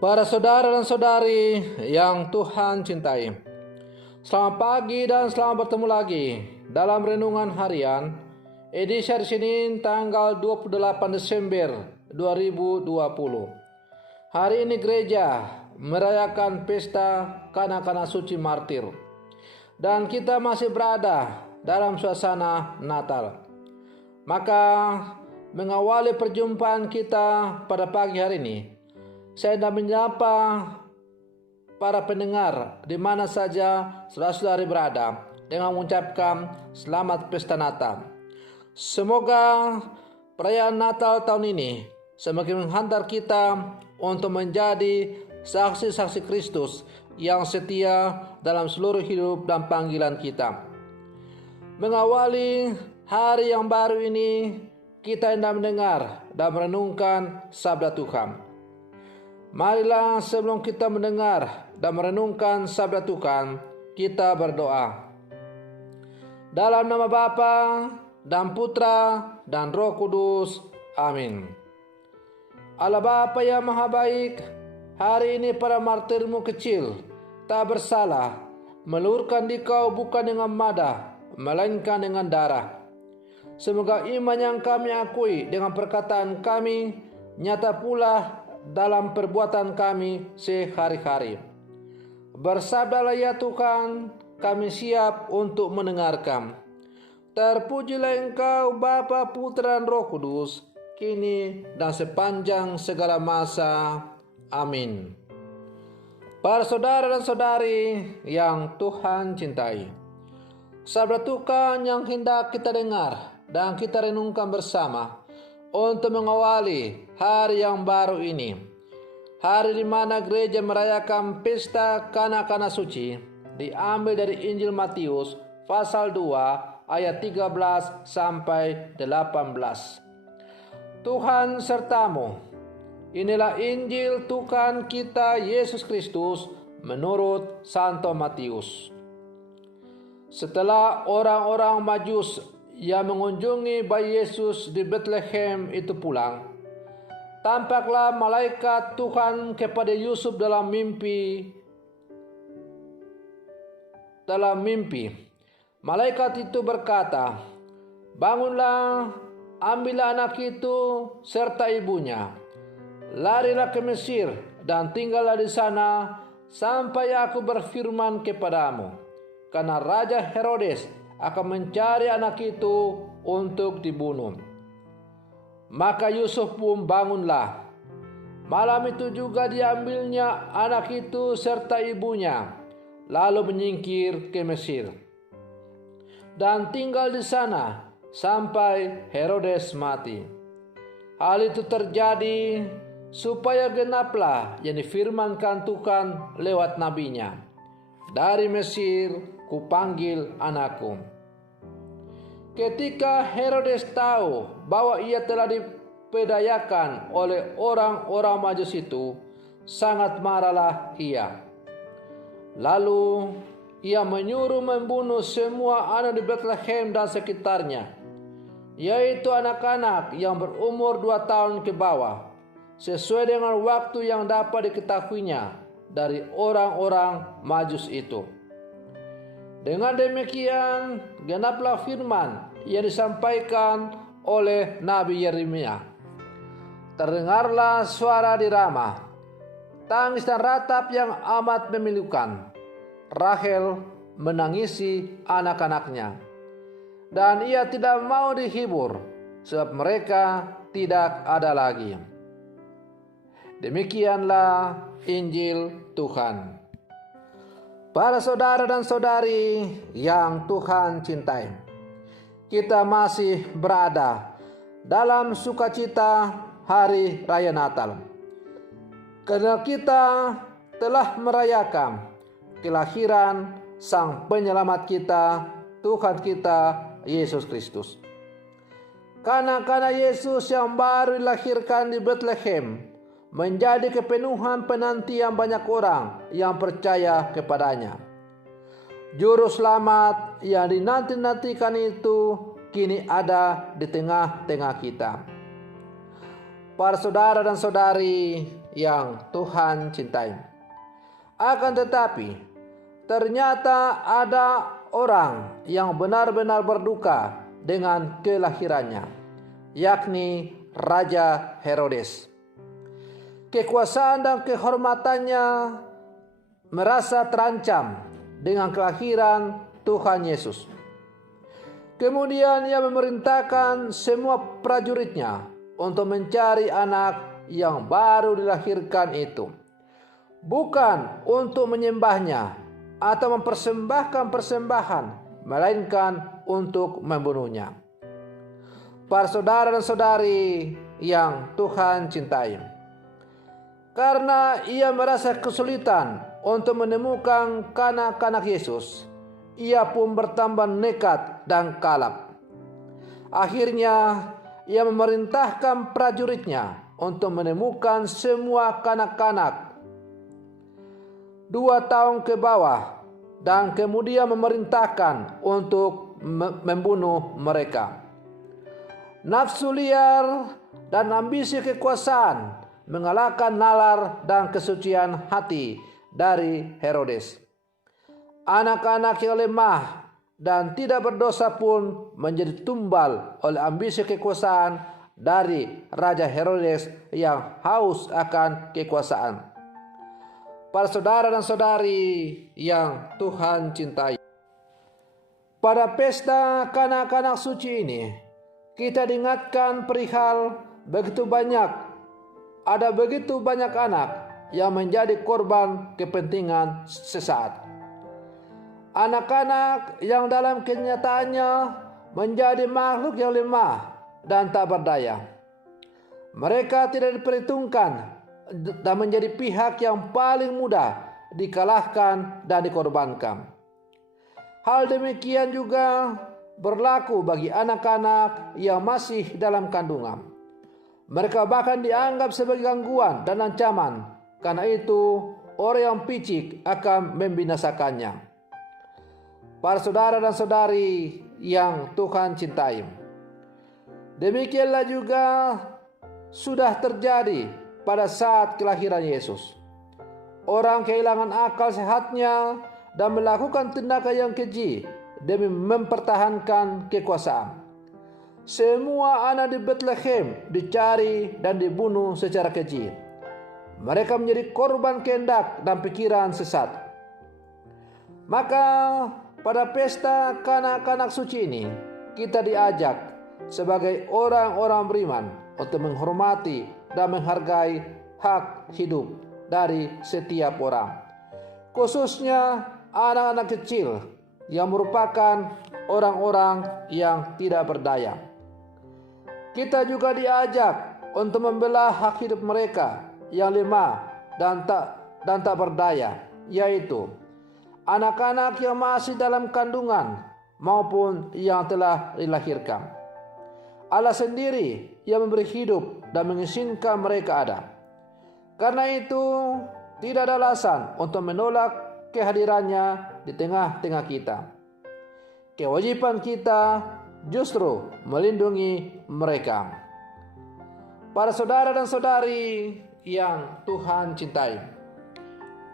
Para saudara dan saudari yang Tuhan cintai, selamat pagi dan selamat bertemu lagi dalam renungan harian edisi hari Senin tanggal 28 Desember 2020. Hari ini gereja merayakan pesta kanak-kanak suci martir dan kita masih berada dalam suasana Natal. Maka mengawali perjumpaan kita pada pagi hari ini, saya hendak menyapa para pendengar di mana saja saudara-saudari berada dengan mengucapkan selamat pesta Natal. Semoga perayaan Natal tahun ini semakin menghantar kita untuk menjadi saksi-saksi Kristus yang setia dalam seluruh hidup dan panggilan kita. Mengawali hari yang baru ini, kita hendak mendengar dan merenungkan sabda Tuhan. Marilah sebelum kita mendengar dan merenungkan sabda Tuhan, kita berdoa. Dalam nama Bapa dan Putra dan Roh Kudus. Amin. Allah Bapa yang Maha Baik, hari ini para martirmu kecil tak bersalah melurkan dikau bukan dengan mada, melainkan dengan darah. Semoga iman yang kami akui dengan perkataan kami nyata pula dalam perbuatan kami sehari-hari. Bersabdalah ya Tuhan, kami siap untuk mendengarkan. Terpujilah Engkau Bapa, Putra dan Roh Kudus, kini dan sepanjang segala masa. Amin. Para saudara dan saudari yang Tuhan cintai, sabda Tuhan yang hendak kita dengar dan kita renungkan bersama untuk mengawali hari yang baru ini, hari di mana gereja merayakan pesta kanak-kanak suci, diambil dari Injil Matius pasal 2 ayat 13 sampai 18. Tuhan sertamu. Inilah Injil Tuhan kita Yesus Kristus menurut Santo Matius. Setelah orang-orang Majus yang mengunjungi bayi Yesus di Bethlehem itu pulang, tampaklah malaikat Tuhan kepada Yusuf dalam mimpi. Malaikat itu berkata, "Bangunlah, ambillah anak itu serta ibunya, larilah ke Mesir dan tinggallah di sana sampai aku berfirman kepadamu, karena Raja Herodes akan mencari anak itu untuk dibunuh." Maka Yusuf pun bangunlah. Malam itu juga diambilnya anak itu serta ibunya, lalu menyingkir ke Mesir dan tinggal di sana sampai Herodes mati. Hal itu terjadi supaya genaplah yang difirmankan Tuhan lewat nabinya, "Dari Mesir kupanggil anakku." Ketika Herodes tahu bahwa ia telah dipedayakan oleh orang-orang Majus itu, sangat marahlah ia. Lalu ia menyuruh membunuh semua anak di Bethlehem dan sekitarnya, yaitu anak-anak yang berumur 2 tahun ke bawah, sesuai dengan waktu yang dapat diketahuinya dari orang-orang Majus itu. Dengan demikian genaplah firman yang disampaikan oleh Nabi Yeremia. Terdengarlah suara di Rama, tangis dan ratap yang amat memilukan. Rahel menangisi anak-anaknya, dan ia tidak mau dihibur, sebab mereka tidak ada lagi. Demikianlah Injil Tuhan. Para saudara dan saudari yang Tuhan cintai, kita masih berada dalam sukacita hari raya Natal, karena kita telah merayakan kelahiran Sang Penyelamat kita, Tuhan kita Yesus Kristus. Kanak-kanak Yesus yang baru dilahirkan di Bethlehem menjadi kepenuhan penantian banyak orang yang percaya kepadanya. Juru selamat yang dinanti-nantikan itu kini ada di tengah-tengah kita. Para saudara dan saudari yang Tuhan cintai. Akan tetapi, ternyata ada orang yang benar-benar berduka dengan kelahirannya, yakni Raja Herodes. Kekuasaan dan kehormatannya merasa terancam dengan kelahiran Tuhan Yesus. Kemudian ia memerintahkan semua prajuritnya untuk mencari anak yang baru dilahirkan itu, bukan untuk menyembahnya atau mempersembahkan persembahan, melainkan untuk membunuhnya. Para saudara dan saudari yang Tuhan cintai, karena ia merasa kesulitan untuk menemukan kanak-kanak Yesus, ia pun bertambah nekat dan kalap. Akhirnya ia memerintahkan prajuritnya untuk menemukan semua kanak-kanak 2 tahun ke bawah, dan kemudian memerintahkan untuk membunuh mereka. Nafsu liar dan ambisi kekuasaan mengalahkan nalar dan kesucian hati dari Herodes. Anak-anak yang lemah dan tidak berdosa pun menjadi tumbal oleh ambisi kekuasaan dari Raja Herodes yang haus akan kekuasaan. Para saudara dan saudari yang Tuhan cintai, pada pesta kanak-kanak suci ini kita diingatkan perihal begitu banyak anak yang menjadi korban kepentingan sesaat. Anak-anak yang dalam kenyataannya menjadi makhluk yang lemah dan tak berdaya. Mereka tidak diperhitungkan dan menjadi pihak yang paling mudah dikalahkan dan dikorbankan. Hal demikian juga berlaku bagi anak-anak yang masih dalam kandungan. Mereka bahkan dianggap sebagai gangguan dan ancaman. Karena itu, orang yang picik akan membinasakannya. Para saudara dan saudari yang Tuhan cintai, demikianlah juga sudah terjadi pada saat kelahiran Yesus. Orang kehilangan akal sehatnya dan melakukan tindakan yang keji demi mempertahankan kekuasaan. Semua anak di Bethlehem dicari dan dibunuh secara keji. Mereka menjadi korban kehendak dan pikiran sesat. Maka pada pesta kanak-kanak suci ini, kita diajak sebagai orang-orang beriman untuk menghormati dan menghargai hak hidup dari setiap orang, khususnya anak-anak kecil yang merupakan orang-orang yang tidak berdaya. Kita juga diajak untuk membela hak hidup mereka yang lemah dan tak berdaya, yaitu anak-anak yang masih dalam kandungan maupun yang telah dilahirkan. Allah sendiri yang memberi hidup dan mengizinkan mereka ada. Karena itu, tidak ada alasan untuk menolak kehadirannya di tengah-tengah kita. Kewajiban kita justru melindungi mereka. Para saudara dan saudari yang Tuhan cintai,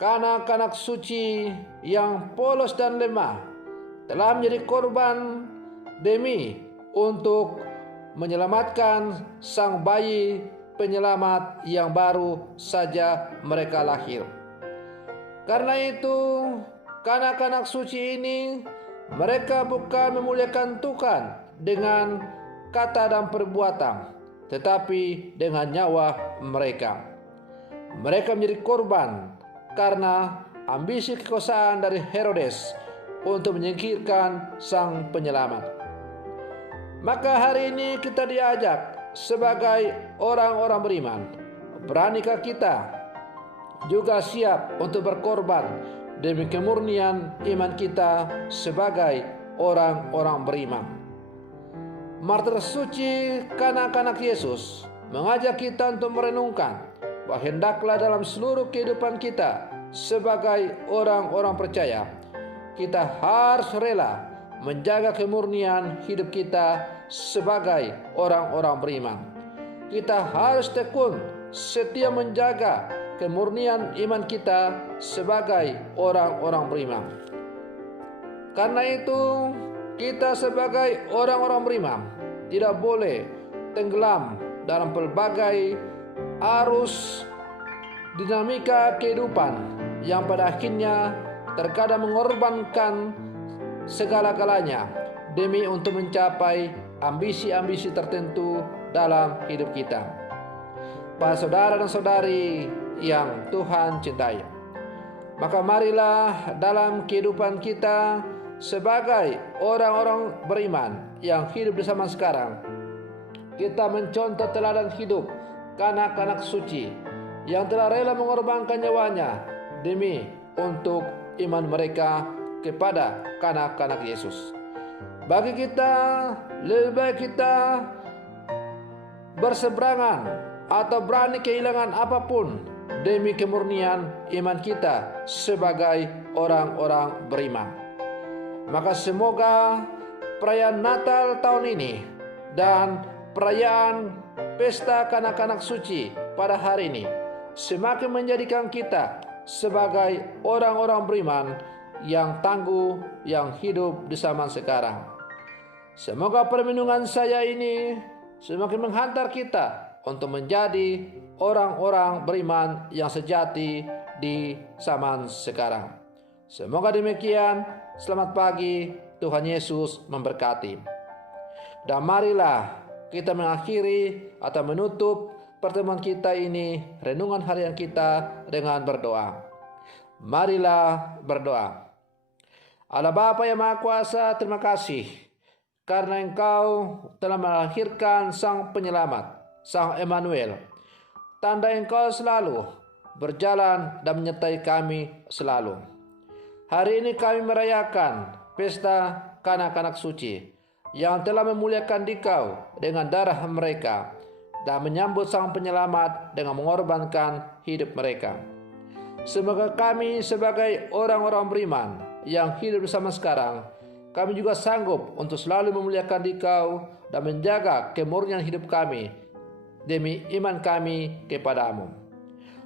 kanak-kanak suci yang polos dan lemah telah menjadi korban demi untuk menyelamatkan sang bayi penyelamat yang baru saja mereka lahir. Karena itu, kanak-kanak suci ini, mereka bukan memuliakan Tuhan dengan kata dan perbuatan, tetapi dengan nyawa mereka. Mereka menjadi korban karena ambisi kekuasaan dari Herodes untuk menyingkirkan sang penyelamat. Maka hari ini kita diajak sebagai orang-orang beriman. Beranikah kita juga siap untuk berkorban demi kemurnian iman kita sebagai orang-orang beriman? Martir suci kanak-kanak Yesus mengajak kita untuk merenungkan bahwa hendaklah dalam seluruh kehidupan kita sebagai orang-orang percaya, kita harus rela menjaga kemurnian hidup kita sebagai orang-orang beriman. Kita harus tekun setia menjaga kemurnian iman kita sebagai orang-orang beriman. Karena itu, kita sebagai orang-orang beriman tidak boleh tenggelam dalam berbagai arus dinamika kehidupan yang pada akhirnya terkadang mengorbankan segala-galanya demi untuk mencapai ambisi-ambisi tertentu dalam hidup kita. Para saudara dan saudari yang Tuhan cintai, maka marilah dalam kehidupan kita sebagai orang-orang beriman yang hidup di zaman sekarang, kita mencontoh teladan hidup kanak-kanak suci yang telah rela mengorbankan nyawanya demi untuk iman mereka kepada kanak-kanak Yesus. Bagi kita, lebih baik kita berseberangan atau berani kehilangan apapun demi kemurnian iman kita sebagai orang-orang beriman. Maka semoga perayaan Natal tahun ini dan perayaan pesta kanak-kanak suci pada hari ini semakin menjadikan kita sebagai orang-orang beriman yang tangguh, yang hidup di zaman sekarang. Semoga permenungan saya ini semakin menghantar kita untuk menjadi orang-orang beriman yang sejati di zaman sekarang. Semoga demikian. Selamat pagi, Tuhan Yesus memberkati. Dan marilah kita mengakhiri atau menutup pertemuan kita ini, renungan harian kita dengan berdoa. Marilah berdoa. Allah Bapa yang Maha Kuasa, terima kasih karena Engkau telah melahirkan Sang Penyelamat, Sang Emmanuel. Tanda Engkau selalu berjalan dan menyertai kami selalu. Hari ini kami merayakan pesta kanak-kanak suci yang telah memuliakan Dikau dengan darah mereka dan menyambut Sang Penyelamat dengan mengorbankan hidup mereka. Semoga kami sebagai orang-orang beriman yang hidup bersama sekarang, kami juga sanggup untuk selalu memuliakan Dikau dan menjaga kemurnian hidup kami demi iman kami kepadamu.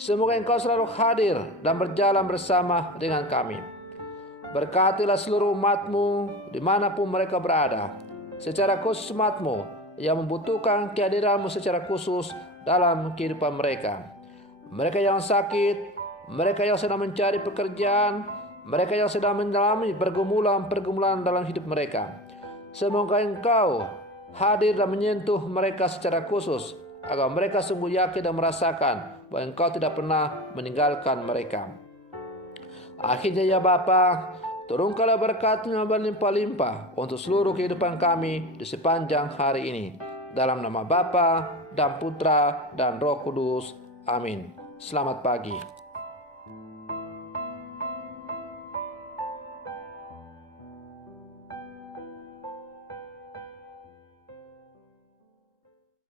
Semoga Engkau selalu hadir dan berjalan bersama dengan kami. Berkatilah seluruh umat-Mu dimanapun mereka berada, secara khusus umat-Mu yang membutuhkan kehadiran-Mu secara khusus dalam kehidupan mereka. Mereka yang sakit, mereka yang sedang mencari pekerjaan, mereka yang sedang mengalami pergumulan-pergumulan dalam hidup mereka. Semoga Engkau hadir dan menyentuh mereka secara khusus, agar mereka sungguh yakin dan merasakan bahwa Engkau tidak pernah meninggalkan mereka. Akhirnya ya Bapa, turunkanlah berkat-Mu yang berlimpah-limpah untuk seluruh kehidupan kami di sepanjang hari ini. Dalam nama Bapa dan Putra dan Roh Kudus. Amin. Selamat pagi.